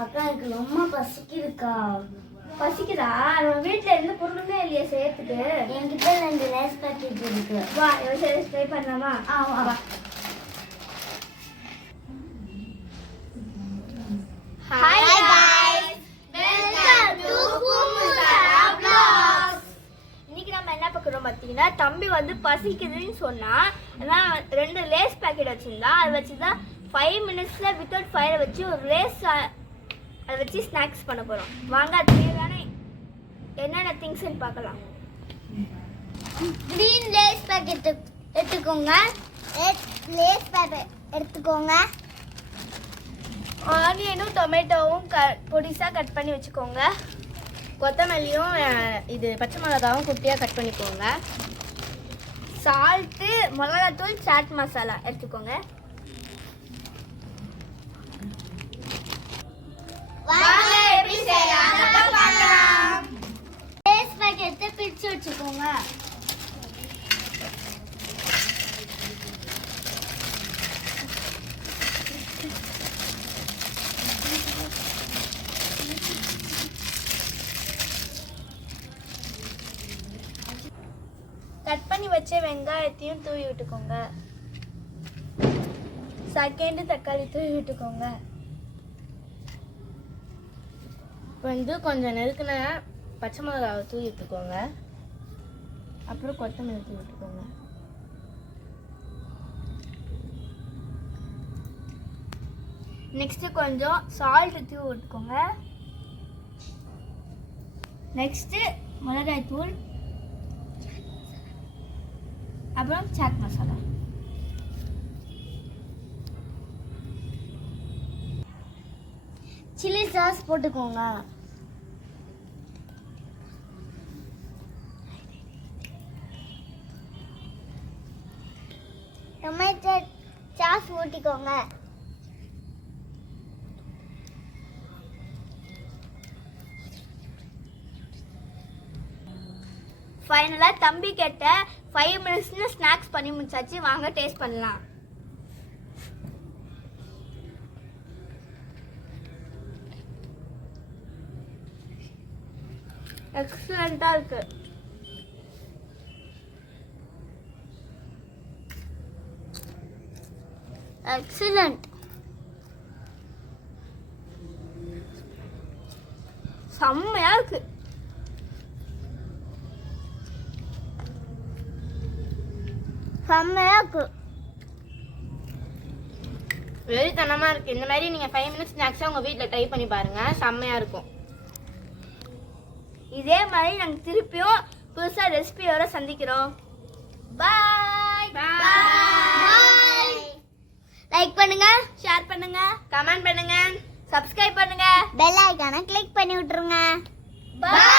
அக்கா எனக்கு ரொம்ப பசிக்குதுக்கா. பசிக்குதா? நம்ம வீட்டுல எந்த பொருளுமே இல்லையா செய்யறதுக்கு? என்கிட்ட 2 லேஸ் பாக்கெட் இருக்கு. வா ட்ரை பண்ணலாமா? வா. ஹாய் गाइस, வெல்கம் டு குமுசாரா vlogs. இன்னைக்கு நம்ம என்ன பார்க்குறோம் பார்த்தீங்கன்னா, தம்பி வந்து பசிக்குதுன்னு சொன்னா அதான் 2 லேஸ் பாக்கெட் வச்சிருந்தா. அதை வச்சு தான் 5 மினிட்ஸ்ல வித்தவுட் ஃபயரை வச்சு ஒரு லேஸ் அதை வச்சு ஸ்நாக்ஸ் பண்ண போகிறோம். வாங்க அது தேவையான என்னென்ன திங்ஸ்ன்னு பார்க்கலாம். கிரீன் லேஸ் பாக்கெட் எடுத்துக்கோங்க. லேஸ் பாக்கெட் எடுத்துக்கோங்க. ஆனியனும் டொமேட்டோவும் பொடிசாக கட் பண்ணி வச்சுக்கோங்க. கொத்தமல்லியும் இது பச்சை மிளகாவும் குட்டியாக கட் பண்ணிக்கோங்க. சால்ட்டு, மிளகாத்தூள், சாட் மசாலா எடுத்துக்கோங்க. வாங்க எப்படி செய்யலாம்னு பார்க்கலாம். லேஸ் பாக்கெட்டை பிரிச்சு வச்சுக்கோங்க. கட் பண்ணி வச்ச வெங்காயத்தையும் தூவி விட்டுக்கோங்க. செகண்ட் தக்காளி தூவி விட்டுக்கோங்க. வந்து கொஞ்சம் நெருக்கின பச்சை மிளகாவை தூவி விட்டுக்கோங்க. அப்புறம் கொத்தமல்லி தூவி விட்டுக்கோங்க. நெக்ஸ்ட் கொஞ்சம் சால்ட் தூவி விட்டுக்கோங்க. நெக்ஸ்ட் மிளகாய் தூள், அப்புறம் சாட் மசாலா. சில்லி சாஸ் போட்டுக்கோங்க. டொமேட்டோ சாஸ் ஊற்றிக்கோங்க. ஃபைனலாக தம்பி கேட்ட 5 மினிட்ஸ்னு ஸ்நாக்ஸ் பண்ணி முடிச்சாச்சு. வாங்க டேஸ்ட் பண்ணலாம். எக்ஸலண்ட்டாக இருக்கு. எக்ஸலண்ட். செம்மையாக இருக்கு. செம்மையா இருக்கு. வெறித்தனமாக இருக்குது. இந்த மாதிரி நீங்கள் 5 மினிட்ஸ் ஸ்நாக்ஸாக உங்கள் வீட்டில் ட்ரை பண்ணி பாருங்கள். செம்மையாக இருக்கும். இதே மாதிரி நாங்கள் திருப்பியும் புதுசாக ரெசிபியோட சந்திக்கிறோம். பாய் பாய். லைக் பண்ணுங்க, ஷேர் பண்ணுங்க, கமெண்ட் பண்ணுங்கள். சப்ஸ்கிரைப் பண்ணுங்க. பெல் ஐகானை கிளிக் பண்ணி விட்டுருங்க. பாய்.